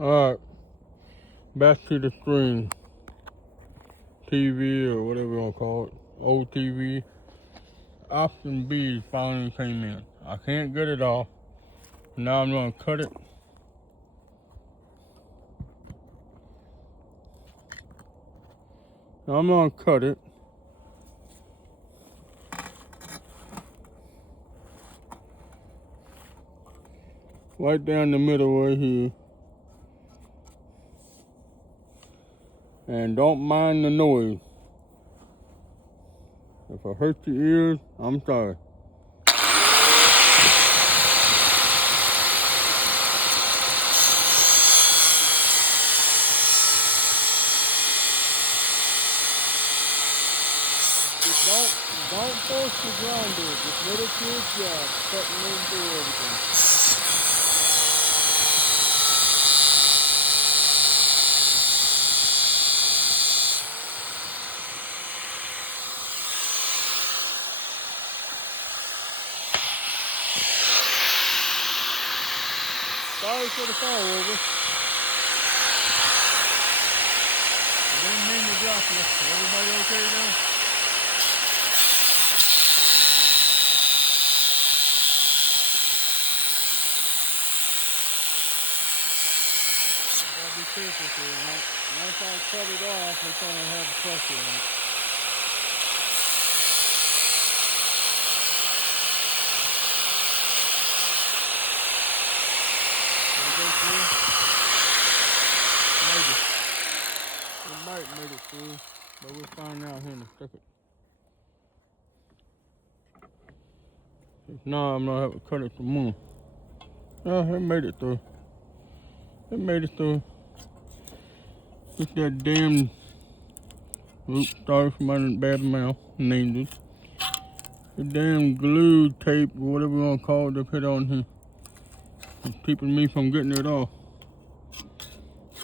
Alright, back to the screen. TV or whatever you want to call it. Old TV. Option B finally came in. I can't get it off. Now I'm going to cut it. Now I'm going to cut it. Right down the middle right here. And don't mind the noise. If I hurt your ears, I'm sorry. Don't force the grinder. Just let it do its job. Cutting and do everything. Sorry for the fire over. I didn't mean to drop you. Everybody okay now? Gotta be careful here. Once I cut it off, it's gonna have pressure on it. Maybe. It might make it through, but we'll find out here in a second. If not, I'm gonna have to cut it some more. Oh, it made it through. It made it through. It's that damn, oops, sorry for my bad mouth, named it. The damn glue tape, or whatever you want to call it, they put on here. It's keeping me from getting it off.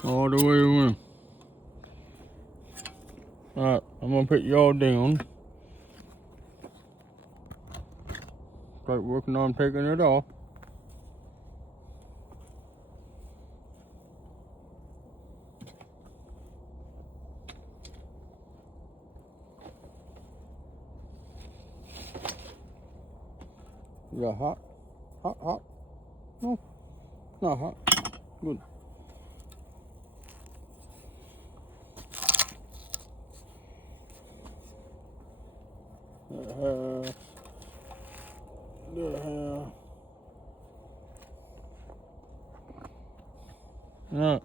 All the way around. Alright, I'm gonna put y'all down. Start working on taking it off. Is that hot? Hot, hot? No, not hot. Good. Alright,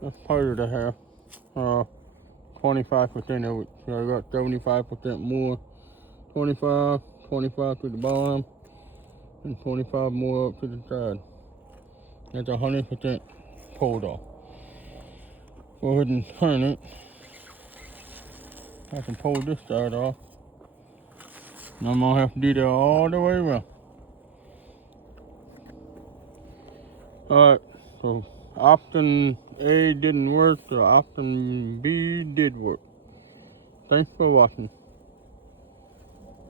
that's part of the hair. 25% of it. So I got 75% more. 25 to the bottom, and 25 more up to the side. That's 100% pulled off. Go ahead and turn it. I can pull this side off. And I'm gonna have to do that all the way around. Alright, so option A didn't work, so option B did work. Thanks for watching.